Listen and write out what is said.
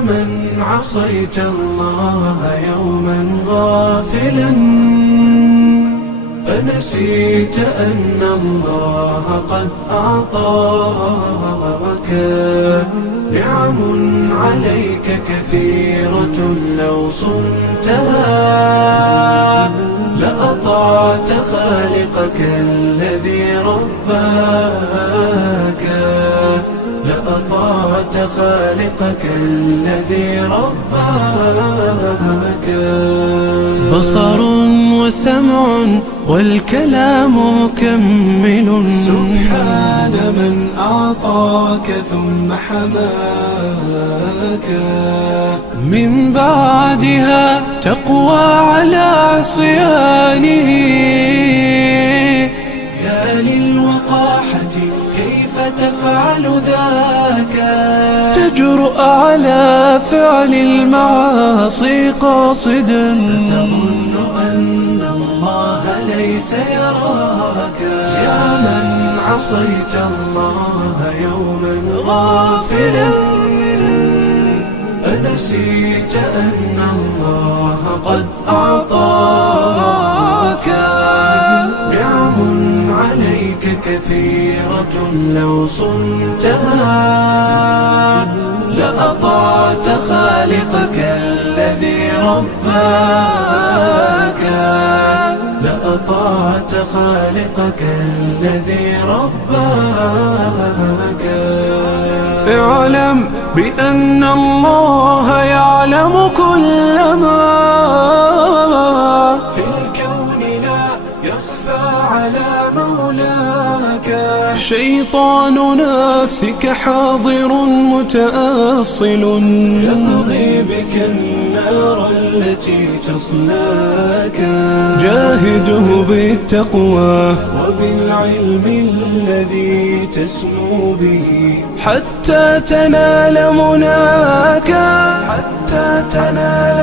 من عصيت الله يوما غافلا أنسيت أن الله قد أعطاك نعم عليك كثيرة لو صنتها لأطعت خالقك الذي رباك لأطعت خالقك الذي رباك بصر وسمع والكلام مكمل سبحان من أعطاك ثم حماك من بعدها تقوى على عصيانه يا للوقاحة كيف تفعل ذاك تجرؤ على فعل المعاصي قاصدا فتظن أن الله ليس يراك يا من عصيت الله يوما غافلا أنسيت أن الله قد أعطاك نعم عليك كثيرة لو صنتها لأطعت خالقك الذي رباك لأطعت خالقك الذي رباك اعلم بأن الله يعلم كل ما في الكون لا يخفى على مولاك شيطان نفسك حاضر متأصل يبغي بك النار التي تصلاك جاهده بالتقوى وبالعلم الذي تسمو به حتى تنال مناك حتى تنال